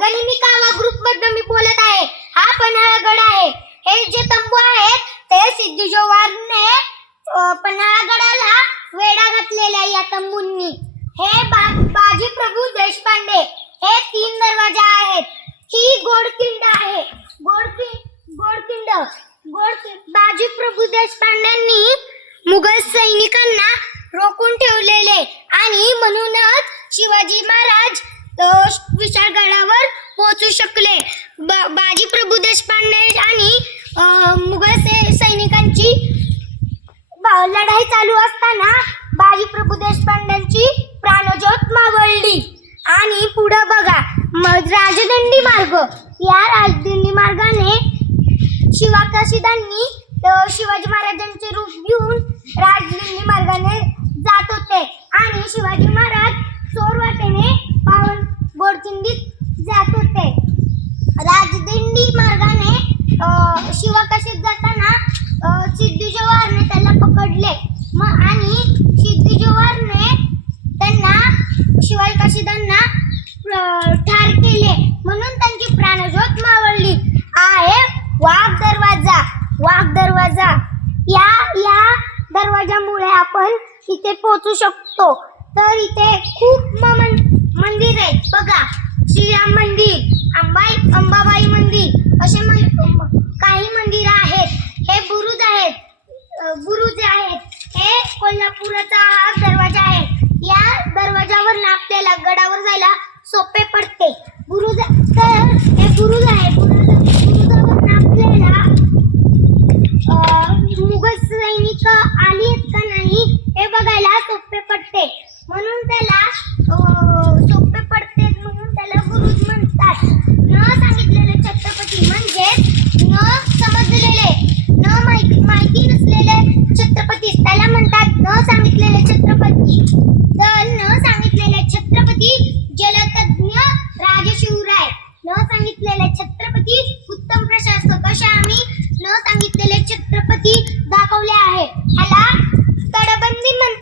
गनिमी कावा ग्रुप मधून मी बोलत आहे. हा पन्हाळागड आहे. हे जे तंबू आहेत ते सिद्धू जोवारने पन्हाळागडाला वेढा घातलेला या तंबूंनी. हे बाजी प्रभू देशपांडे हे 3 दरवाजा आहेत. ही गोडकिंड आहे. गोडकिंड बाजी प्रभू देशपांड्यांनी मुघल सैनिकांना रोखून ठेवलेले आणि म्हणूनच शिवाजी महाराज विशाळगडावर पोहोचू शकले. बाजी प्रभू देशपांडे आणि मुघल सैनिकांची लढाई चालू असताना बाजी प्रभू देशपांड्यांची प्राणज्योत मावळली. आणि पुढे बघा राजदंडी मार्ग. या राजदंडी मार्गाने शिवाकाशीदांनी शिवाजी महाराजांचे रूप घेऊन राजदंडी मार्गाने जात होते आणि शिवाजी महाराज चोर वाटेने पावन गोडकिंडीत जात होते. राजदंडी मार्गाने शिवाकाशीत जाताना सिद्धू जोवारने त्याला पकडले आणि सिद्धू जोवारने त्यांना शिवाकाशीदांना ठार केले म्हणून त्यांची प्राणज्योत मावळली. आहे वाघ दरवाजा. या दरवाजामुळे आपण इथे पोहोचू शकतो. तर इथे खूप मंदिर आहेत बघा. श्रीराम मंदिर, अंबाबाई मंदिर असे काही मंदिर आहेत. हे बुरुज आहेत. हे कोल्हापूरचा हा दरवाजा आहे. या दरवाजावर आपल्याला गडावर जायला सोपे पडते. तर हे बुरुज आहे. बुरुजावर आपल्याला मुघल सैनिक आली आहेत का नाही हे बघायला सोपे पडते. म्हणून त्याला बुरुज म्हणतात. न सांगितलेले छत्रपती म्हणजे न समजलेले माहिती नसलेले छत्रपती त्याला म्हणतात न सांगितलेले छत्रपती. तर न सांगितलेले छत्रपती जलतज्ञ राजशिवराय. न सांगितलेले छत्रपती उत्तम प्रशासक अशा आम्ही न सांगितलेले छत्रपती दाखवले आहे. ह्याला तडबंदी म्हणतात.